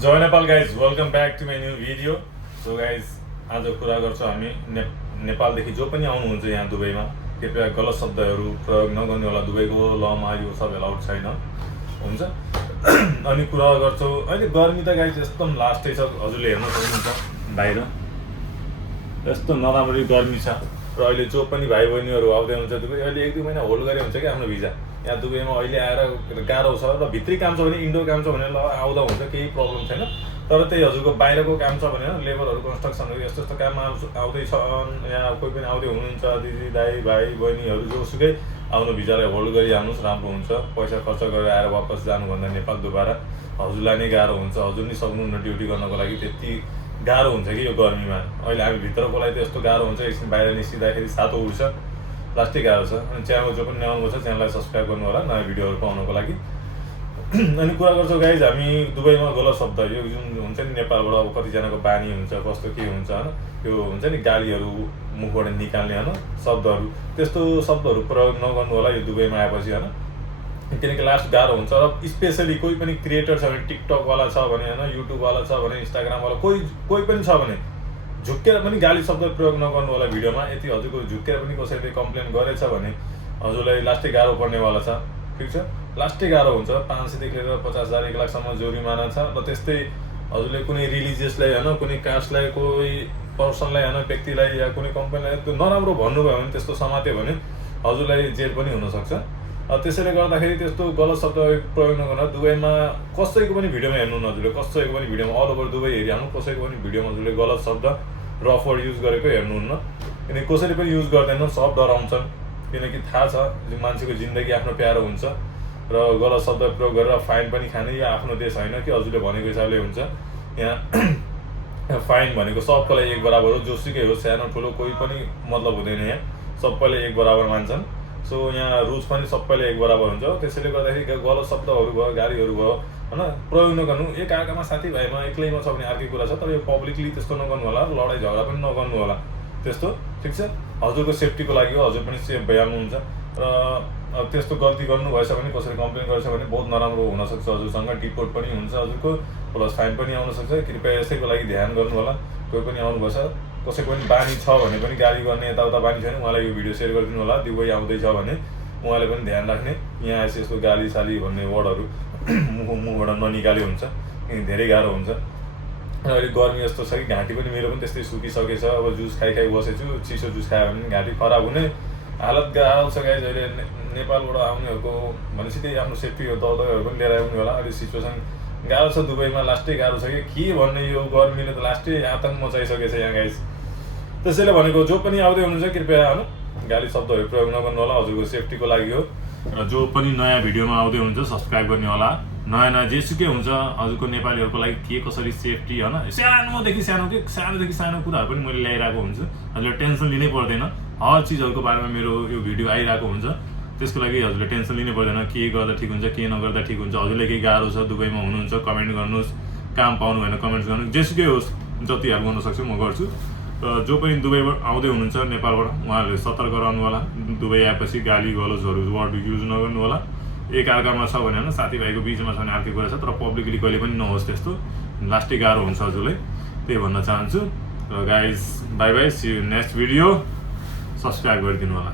Jay Nepal guys, welcome back to my new video. So guys, आज कुरा गर्छौँ हामी नेपालदेखि जो पनि आउनुहुन्छ यहाँ दुबईमा कृपया गलत शब्दहरू प्रयोग नगर्नु होला। दुबईको लमा यो सब एलाउड छैन हुन्छ। अनि कुरा गर्छौँ, अहिले गर्मी त गाइज एकदम लास्टै छ। हजुरले हेर्न सक्नुहुन्छ बाहिर यस्तो नराम्ररी गर्मी छ। र अहिले जो पनि भाइ बहिनीहरू आउँदै हुन्छ दुबई, अहिले 1-2 महिना होल्ड गरे हुन्छ कि आफ्नो भिजा। यहाँ दुबईमा अहिले आएर गाह्रो छ र भित्री काम छ भने, इन्डोर काम छ भने ल आउँदा हुन्छ, केही प्रब्लम छैन। तर त्यही हजुरको बाहिरको काम छ भने लेबरहरू कन्स्ट्रक्सनहरू यस्तो यस्तो काममा आउँदैछन्, यहाँ कोही पनि आउँदै हुनुहुन्छ, दिदी दाइ भाइ बहिनीहरू जोसुकै आउनु भिजालाई होल्ड गरी आउनुहोस्, राम्रो हुन्छ। पैसा खर्च गरेर आएर वापस जानुभन्दा नेपाल दोबारा हजुरलाई नै गाह्रो हुन्छ। हजुर नै सक्नुहुन्न ड्युटी गर्नको लागि, त्यति गाह्रो हुन्छ कि यो गर्मीमा। अहिले हामी भित्रकोलाई त यस्तो गाह्रो हुन्छ, एकछिन बाहिर निस्किँदाखेरि सातो उड्छ, लास्टै गाह्रो छ। अनि च्यानल जो पनि नआउनु छ च्यानललाई सब्सक्राइब गर्नु होला नयाँ भिडियोहरू पाउनको लागि। अनि कुरा गर्छौँ गाइज, हामी दुबईमा गलत शब्द यो जुन हुन्छ नि नेपालबाट, अब कतिजनाको बानी हुन्छ, कस्तो के हुन्छ होइन, यो हुन्छ नि गालीहरू मुखबाट निकाल्ने होइन शब्दहरू, त्यस्तो शब्दहरू प्रयोग नगर्नु होला यो दुबईमा आएपछि होइन। किनकि लास्ट गाह्रो हुन्छ। र स्पेसली कोही पनि क्रिएटर छ भने, टिकटकवाला छ भने होइन, युट्युबवाला छ भने, इन्स्टाग्रामवाला कोही पनि छ भने झुक्केर पनि गाली शब्द प्रयोग नगर्नु होला भिडियोमा। यदि हजुरको झुक्केर पनि कसैले कम्प्लेन गरेछ भने हजुरलाई लास्टै गाह्रो पर्नेवाला छ। ठिक छ, लास्टै गाह्रो हुन्छ। 500 देखि लिएर 50,000 1 लाखसम्म जोरिमाना छ। र त्यस्तै हजुरले कुनै रिलिजियसलाई होइन, कुनै कास्टलाई, कोही पर्सनलाई होइन, व्यक्तिलाई या कुनै कम्पनीलाई त्यो नराम्रो भन्नुभयो भने, त्यस्तो समात्यो भने हजुरलाई जेल पनि हुनसक्छ। त्यसैले गर्दाखेरि त्यस्तो गलत शब्द प्रयोग नगर्नु। दुबईमा कसैको पनि भिडियोमा हेर्नु न हजुरले, कसैको पनि भिडियोमा अल ओभर दुबई हेरिहाल्नु, कसैको पनि भिडियोमा हजुरले गलत शब्द रफ वर्ड युज गरेको हेर्नुहुन्न। किनकि कसैले पनि युज गर्दैन, सब डराउँछन्। किनकि थाहा छ मान्छेको जिन्दगी आफ्नो प्यारो हुन्छ र गलत शब्द प्रयोग गरेर फाइन पनि खाने यो आफ्नो देश होइन कि हजुरले भनेको हिसाबले हुन्छ। यहाँ फाइन भनेको सबैलाई एक बराबर हो, जोसुकै हो, सानो ठुलो कोही पनि मतलब हुँदैन। यहाँ सबैले एक बराबर मान्छन्। सो यहाँ रुल्स पनि सबैले एक बराबर हुन्छ। त्यसैले गर्दाखेरि गलत शब्दहरू भयो, गालीहरू भयो होइन, प्रयोग नगर्नु। एकअर्कामा साथीभाइमा एक्लैमा छ भने अर्कै कुरा छ, तर यो पब्लिकली त्यस्तो नगर्नु होला। लडाइँ झगडा पनि नगर्नु होला त्यस्तो। ठिक छ, हजुरको सेफ्टीको लागि हो, हजुर पनि सेफ भइहाल्नुहुन्छ। र त्यस्तो गल्ती गर्नुभएछ भने, कसैले कम्प्लेन गरेछ भने बहुत नराम्रो हुनसक्छ। हजुरसँग डिपोर्ट पनि हुन्छ हजुरको, प्लस फाइन पनि आउनसक्छ। कृपया यसैको लागि ध्यान गर्नु होला। कोही पनि आउनुभएछ, कसैको पनि बानी छ भने पनि, गाली गर्ने यताउता बानी छैन, उहाँलाई यो भिडियो सेयर गरिदिनु होला। दुबई आउँदैछ भने उहाँले पनि ध्यान राख्ने, यहाँ यस्तो गाली साली भन्ने वर्डहरू मुखबाट ननिकाले हुन्छ, किनकि धेरै गाह्रो हुन्छ। अहिले गर्मी यस्तो छ कि घाँटी पनि मेरो पनि त्यस्तै सुकिसकेछ। अब जुस खाइ बसेछु, चिसो जुस खायो भने घाँटी खराब हुने हालत गाह्रो छ गाइज। अहिले नेपालबाट आउनेहरूको भनेपछि त्यही आफ्नो सेफ्टी दबाईहरू पनि लिएर आउने होला। अहिले सिचुएसन गाह्रो छ दुबईमा, लास्टै गाह्रो छ कि के भन्ने, यो गर्मीले त लास्टै आतङ्क मचाइसकेछ यहाँ गाइज। त्यसैले भनेको जो पनि आउँदै हुनुहुन्छ कृपया होइन गाली शब्दहरू प्रयोग नगर्नु होला, हजुरको सेफ्टीको लागि हो। र जो पनि नयाँ भिडियोमा आउँदै हुनुहुन्छ सब्सक्राइब गर्ने होला। नयाँ जेसुकै हुन्छ हजुरको नेपालीहरूको लागि के कसरी सेफ्टी होइन, सानोदेखि सानो कुराहरू पनि मैले ल्याइरहेको हुन्छु। हजुरले टेन्सन लिनै पर्दैन, हर चिजहरूको बारेमा मेरो यो भिडियो आइरहेको हुन्छ। त्यसको लागि हजुरले टेन्सन लिनै पर्दैन, के गर्दा ठिक हुन्छ, के नगर्दा ठिक हुन्छ। हजुरले केही गाह्रो छ दुबईमा हुनुहुन्छ, कमेन्ट गर्नुहोस्। काम पाउनु भएन कमेन्ट्स गर्नु, जेसुकै होस्, जति हेल्प गर्न सक्छु म गर्छु। र जो पनि दुबईबाट आउँदै हुनुहुन्छ नेपालबाट, उहाँहरूले सतर्क रहनु होला। दुबई आएपछि गाली गलोजहरू वर्ड युज नगर्नु होला। एकअर्कामा छ भने होइन, साथीभाइको बिचमा छ भने अर्कै कुरा छ, तर पब्लिकली कहिले पनि नहोस् त्यस्तो, लास्टै गाह्रो हुन्छ हजुरलाई। त्यही भन्न चाहन्छु। र guys bye bye, see you next video. Subscribe गरिदिनु होला।